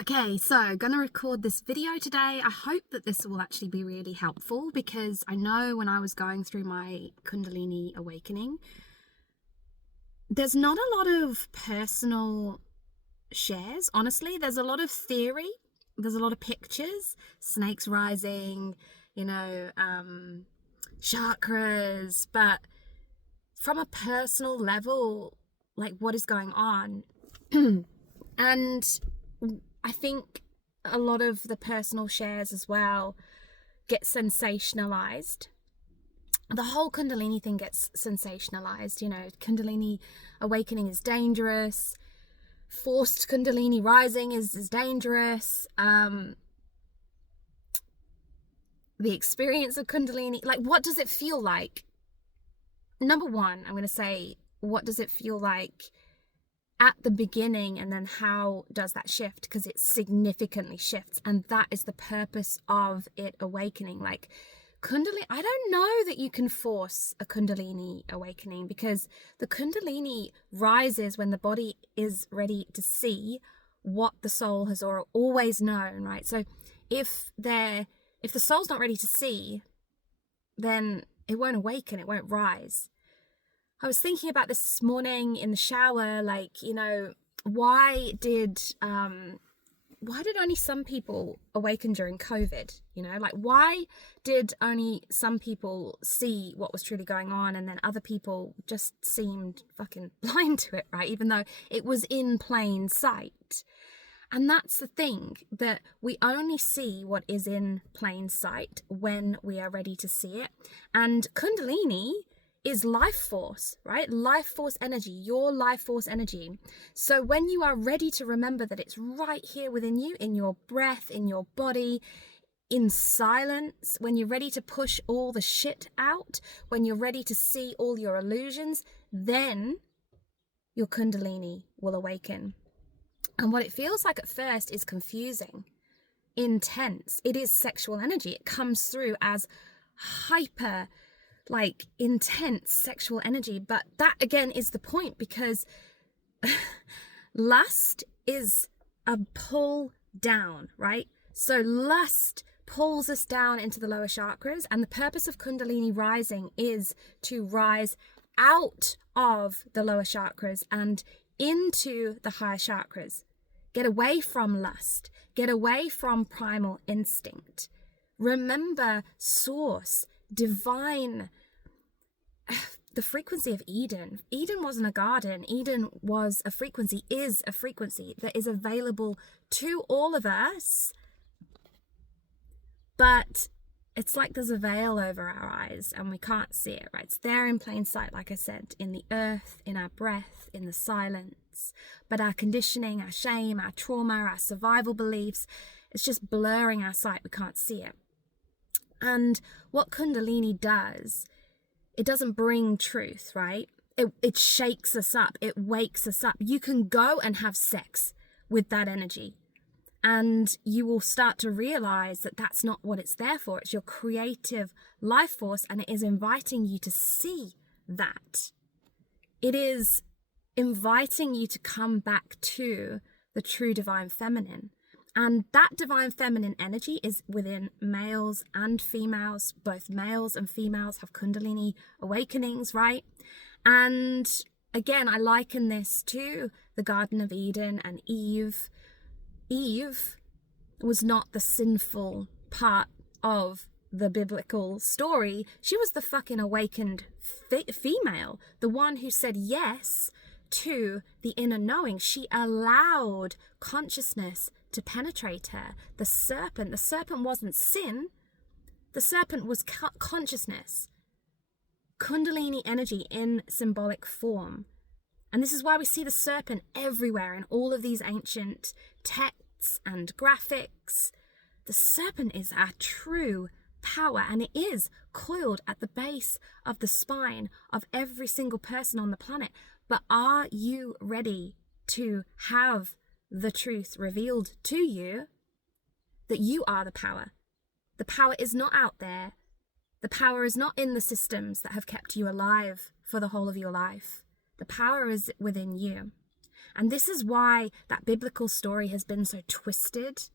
Okay, so gonna record this video today. I hope that this will actually be really helpful because I know when I was going through my Kundalini Awakening, there's not a lot of personal shares, honestly. There's a lot of theory, there's a lot of pictures, snakes rising, chakras, but from a personal level, like what is going on. And I think a lot of the personal shares as well get sensationalized. The whole Kundalini thing gets sensationalized. Kundalini Awakening is dangerous. Forced Kundalini rising is dangerous. The experience of Kundalini, like, what does it feel like? Number one, I'm going to say, what does it feel like at the beginning, and then how does that shift? Because it significantly shifts, and that is the purpose of it awakening. Like Kundalini, I don't know that you can force a Kundalini awakening, because the Kundalini rises when the body is ready to see what the soul has always known, right? So if the soul's not ready to see, then it won't awaken, it won't rise. I was thinking about this morning in the shower, like, why did only some people awaken during COVID? Like, why did only some people see what was truly going on, and then other people just seemed fucking blind to it, right? Even though it was in plain sight. And that's the thing, that we only see what is in plain sight when we are ready to see it. And Kundalini is life force, right? Life force energy, your life force energy. So when you are ready to remember that it's right here within you, in your breath, in your body, in silence, when you're ready to push all the shit out, when you're ready to see all your illusions, then your Kundalini will awaken. And what it feels like at first is confusing, intense. It is sexual energy. It comes through as hyper, like, intense sexual energy. But that again is the point, because lust is a pull down, right? So lust pulls us down into the lower chakras, and the purpose of Kundalini rising is to rise out of the lower chakras and into the higher chakras. Get away from lust, get away from primal instinct. Remember source, divine, the frequency of Eden. Eden wasn't a garden. Eden was a frequency, is a frequency that is available to all of us. But it's like there's a veil over our eyes and we can't see it, right? It's there in plain sight, like I said, in the earth, in our breath, in the silence. But our conditioning, our shame, our trauma, our survival beliefs, it's just blurring our sight. We can't see it. And what Kundalini does, it doesn't bring truth, right? It shakes us up. It wakes us up. You can go and have sex with that energy, and you will start to realize that that's not what it's there for. It's your creative life force, and it is inviting you to see that. It is inviting you to come back to the true divine feminine. And that divine feminine energy is within males and females. Both males and females have Kundalini awakenings, right? And again, I liken this to the Garden of Eden and Eve. Eve was not the sinful part of the biblical story. She was the fucking awakened female, the one who said yes to the inner knowing. She allowed consciousness to penetrate her. The serpent wasn't sin. The serpent was consciousness. Kundalini energy in symbolic form. And this is why we see the serpent everywhere in all of these ancient texts and graphics. The serpent is our true power, and it is coiled at the base of the spine of every single person on the planet. But are you ready to have the truth revealed to you that you are the power? The power is not out there. The power is not in the systems that have kept you alive for the whole of your life. The power is within you. And this is why that biblical story has been so twisted,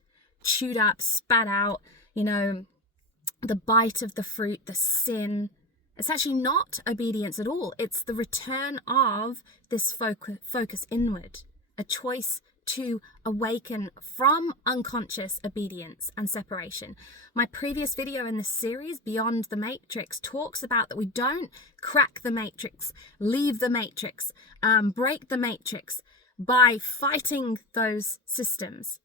chewed up, spat out, the bite of the fruit, the sin. It's actually not obedience at all. It's the return of this focus inward, a choice to awaken from unconscious obedience and separation. My previous video in this series, Beyond the Matrix, talks about that we don't crack the matrix, leave the matrix, break the matrix by fighting those systems.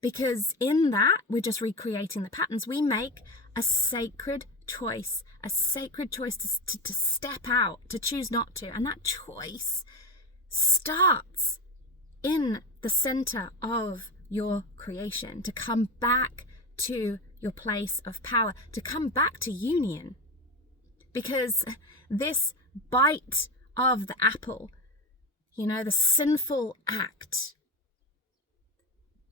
Because in that, we're just recreating the patterns. We make a sacred choice to step out, to choose not to. And that choice starts in the center of your creation, to come back to your place of power, to come back to union. Because this bite of the apple, the sinful act,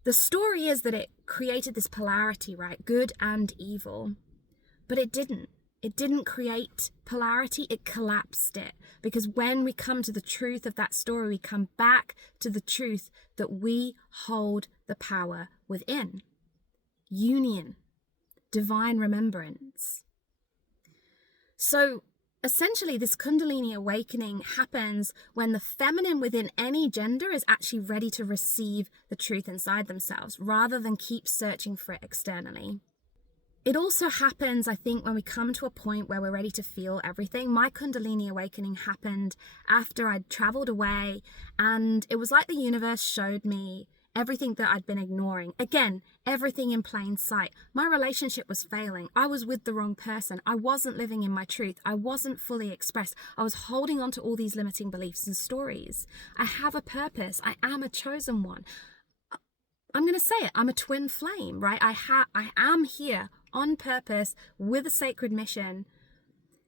the story is that it created this polarity, right? Good and evil. But it didn't. It didn't create polarity, it collapsed it. Because when we come to the truth of that story, we come back to the truth that we hold the power within. Union, divine remembrance. So essentially, this Kundalini awakening happens when the feminine within any gender is actually ready to receive the truth inside themselves, rather than keep searching for it externally. It also happens, I think, when we come to a point where we're ready to feel everything. My Kundalini awakening happened after I'd traveled away, and it was like the universe showed me everything that I'd been ignoring. Again, everything in plain sight. My relationship was failing. I was with the wrong person. I wasn't living in my truth. I wasn't fully expressed. I was holding on to all these limiting beliefs and stories. I have a purpose. I am a chosen one. I'm going to say it. I'm a twin flame, right? I am here on purpose with a sacred mission.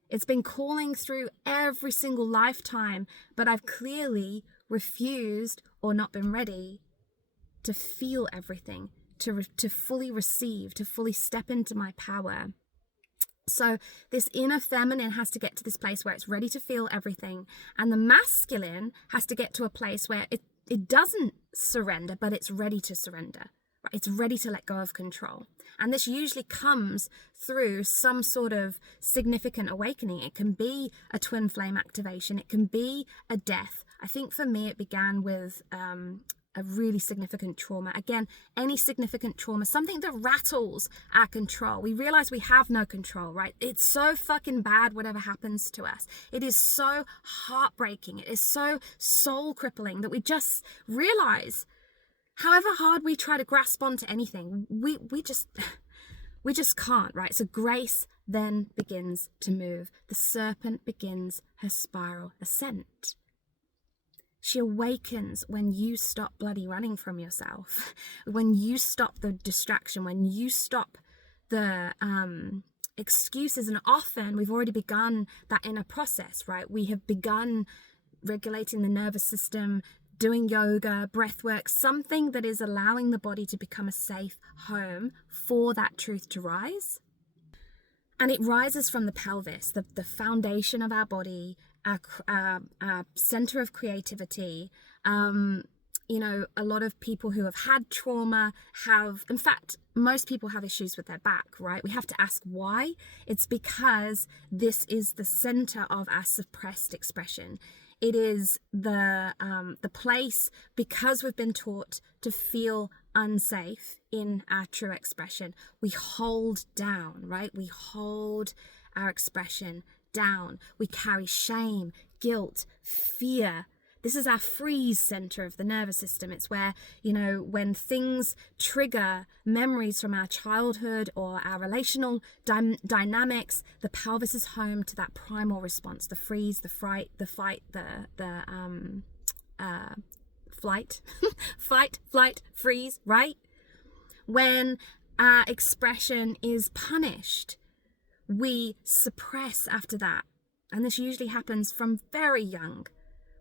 It's been calling through every single lifetime, but I've clearly refused or not been ready to feel everything, to fully receive, to fully step into my power. So this inner feminine has to get to this place where it's ready to feel everything, and the masculine has to get to a place where it doesn't surrender, but it's ready to surrender. Right? It's ready to let go of control. And this usually comes through some sort of significant awakening. It can be a twin flame activation. It can be a death. I think for me, it began with a really significant trauma. Again, any significant trauma, something that rattles our control. We realize we have no control, right? It's so fucking bad whatever happens to us. It is so heartbreaking. It is so soul crippling that we just realize, however hard we try to grasp onto anything, we just can't, right? So grace then begins to move. The serpent begins her spiral ascent. She awakens when you stop bloody running from yourself, when you stop the distraction, when you stop the excuses. And often we've already begun that inner process, right? We have begun regulating the nervous system, doing yoga, breath work, something that is allowing the body to become a safe home for that truth to rise. And it rises from the pelvis, the foundation of our body, our center of creativity. A lot of people who have had trauma in fact, most people have issues with their back, right? We have to ask why. It's because this is the center of our suppressed expression. It is the place, because we've been taught to feel unsafe in our true expression. We hold down, right? We hold our expression down. We carry shame, guilt, fear. This is our freeze center of the nervous system. It's where, when things trigger memories from our childhood or our relational dynamics, the pelvis is home to that primal response, the freeze, the fright, the fight, the flight, fight, flight, freeze, right? When our expression is punished, we suppress after that. And this usually happens from very young.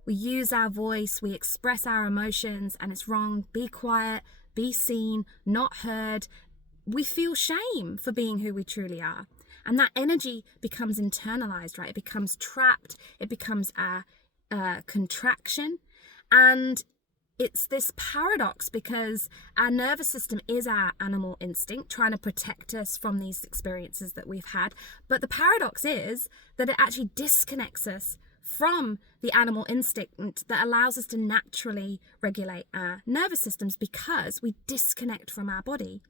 We use our voice, we express our emotions, and it's wrong. Be quiet, be seen, not heard. We feel shame for being who we truly are. And that energy becomes internalized, right? It becomes trapped. It becomes our contraction. And it's this paradox because our nervous system is our animal instinct trying to protect us from these experiences that we've had. But the paradox is that it actually disconnects us from the animal instinct that allows us to naturally regulate our nervous systems, because we disconnect from our body.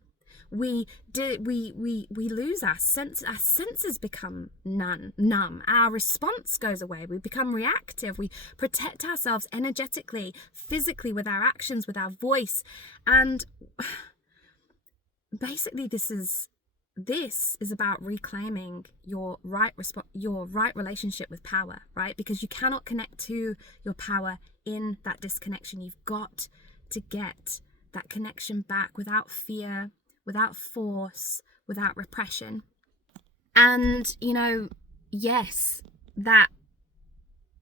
We lose our sense. Our senses become numb. Our response goes away. We become reactive. We protect ourselves energetically, physically, with our actions, with our voice. And basically this is about reclaiming your right relationship with power, right? Because you cannot connect to your power in that disconnection. You've got to get that connection back without fear, without force, without repression. And, yes, that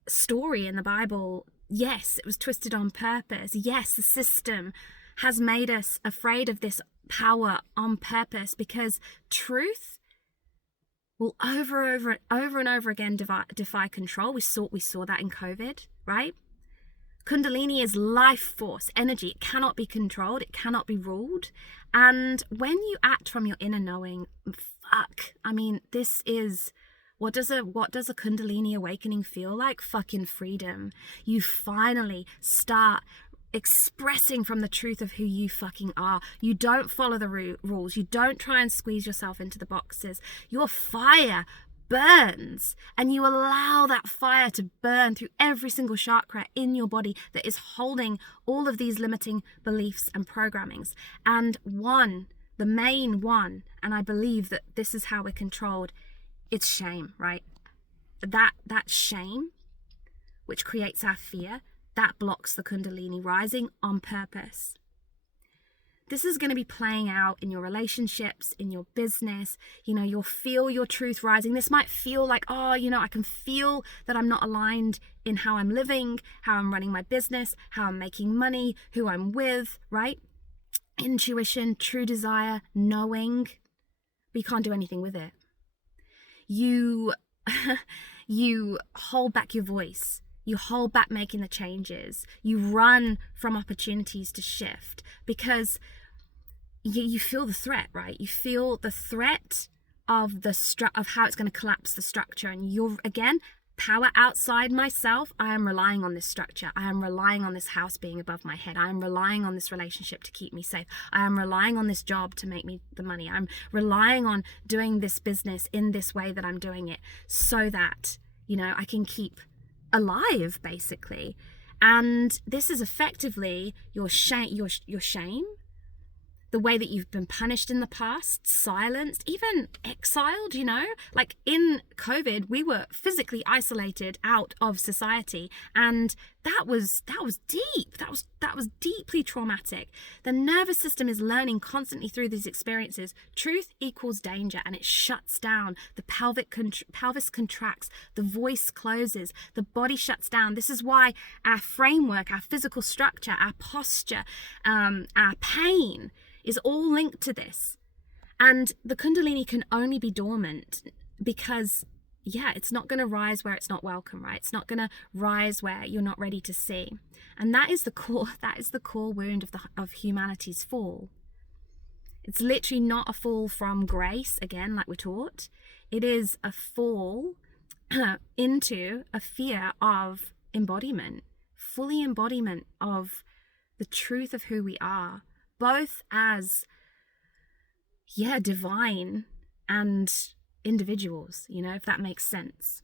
story in the Bible, yes, it was twisted on purpose. Yes, the system has made us afraid of this power on purpose, because truth will over and over again defy control. We saw that in COVID, right? Kundalini is life force, energy. It cannot be controlled. It cannot be ruled. And when you act from your inner knowing, this is, what does a Kundalini awakening feel like? Fucking freedom. You finally start expressing from the truth of who you fucking are. You don't follow the rules. You don't try and squeeze yourself into the boxes. Your fire burns, and you allow that fire to burn through every single chakra in your body that is holding all of these limiting beliefs and programmings. And the main one, and I believe that this is how we're controlled, it's shame, right? That shame, which creates our fear, that blocks the Kundalini rising on purpose. This is going to be playing out in your relationships, in your business. You'll feel your truth rising. This might feel like, I can feel that I'm not aligned in how I'm living, how I'm running my business, how I'm making money, who I'm with, right? Intuition, true desire, knowing, but you can't do anything with it. You hold back your voice. You hold back making the changes. You run from opportunities to shift because you feel the threat, right? You feel the threat of of how it's going to collapse the structure. And you're, again, power outside myself. I am relying on this structure. I am relying on this house being above my head. I am relying on this relationship to keep me safe. I am relying on this job to make me the money. I'm relying on doing this business in this way that I'm doing it so that, I can keep alive, basically. And this is effectively your shame, the way that you've been punished in the past, silenced, even exiled. Like in COVID, we were physically isolated out of society, and that was deep. That was deeply traumatic. The nervous system is learning constantly through these experiences. Truth equals danger, and it shuts down. The pelvis contracts, the voice closes, the body shuts down. This is why our framework, our physical structure, our posture, our pain is all linked to this. And the Kundalini can only be dormant because, it's not going to rise where it's not welcome, right? It's not going to rise where you're not ready to see. And that is the core wound of humanity's fall. It's literally not a fall from grace, again, like we're taught. It is a fall into a fear of embodiment, fully embodiment of the truth of who we are, both as, divine and individuals, if that makes sense.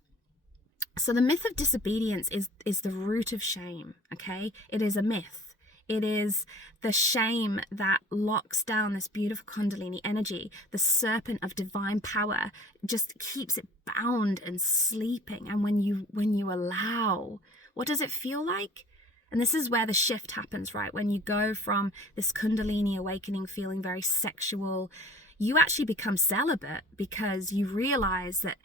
So the myth of disobedience is the root of shame, okay? It is a myth. It is the shame that locks down this beautiful Kundalini energy. The serpent of divine power just keeps it bound and sleeping. And when you allow, what does it feel like? And this is where the shift happens, right? When you go from this Kundalini awakening feeling very sexual, you actually become celibate because you realize that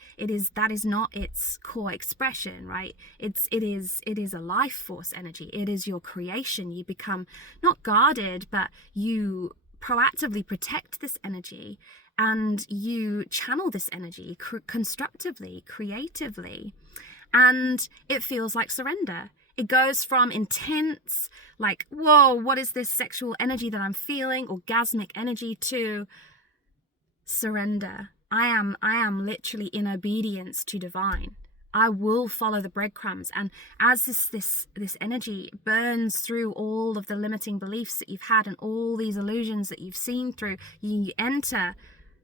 that is not its core expression, right? It is a life force energy. It is your creation. You become not guarded, but you proactively protect this energy, and you channel this energy constructively, creatively, and it feels like surrender. It goes from intense, like, whoa, what is this sexual energy that I'm feeling, orgasmic energy, to surrender. I am literally in obedience to divine. I will follow the breadcrumbs. And as this energy burns through all of the limiting beliefs that you've had and all these illusions that you've seen through, you enter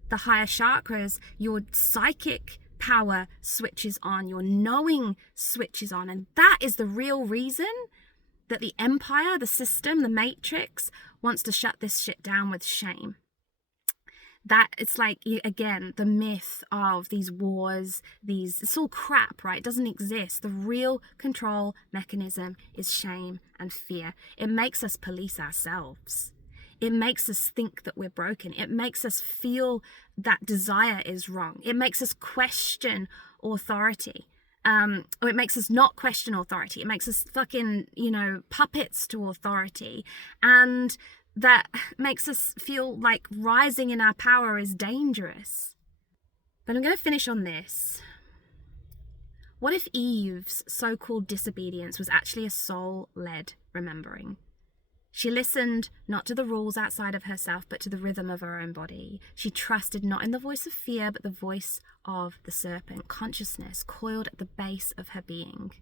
the higher chakras, your psychic power switches on, your knowing switches on. And that is the real reason that the empire, the system, the matrix wants to shut this shit down with shame. That it's like, again, the myth of these wars, it's all crap, right? It doesn't exist. The real control mechanism is shame and fear. It makes us police ourselves. It makes us think that we're broken. It makes us feel that desire is wrong. It makes us question authority. Or it makes us not question authority. It makes us fucking, puppets to authority. And that makes us feel like rising in our power is dangerous. But I'm going to finish on this. What if Eve's so-called disobedience was actually a soul-led remembering? She listened not to the rules outside of herself, but to the rhythm of her own body. She trusted not in the voice of fear, but the voice of the serpent, consciousness coiled at the base of her being.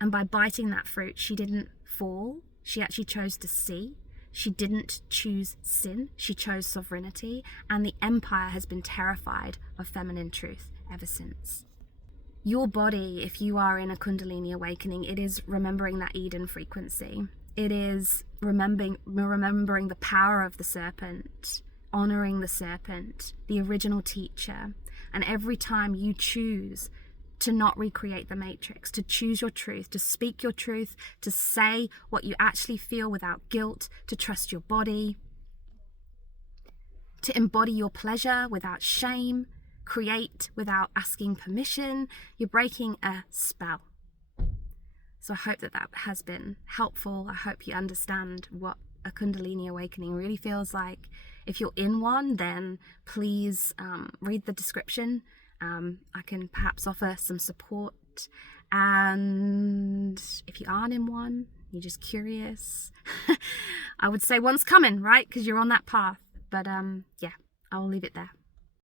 And by biting that fruit, she didn't fall. She actually chose to see. She didn't choose sin. She chose sovereignty. And the empire has been terrified of feminine truth ever since. Your body, if you are in a Kundalini awakening, it is remembering that Eden frequency. It is remembering the power of the serpent, honoring the serpent, the original teacher. And every time you choose to not recreate the matrix, to choose your truth, to speak your truth, to say what you actually feel without guilt, to trust your body, to embody your pleasure without shame, create without asking permission, you're breaking a spell. So I hope that has been helpful. I hope you understand what a Kundalini awakening really feels like. If you're in one, then please read the description. I can perhaps offer some support. And if you aren't in one, you're just curious, I would say one's coming, right? Because you're on that path. But yeah, I'll leave it there.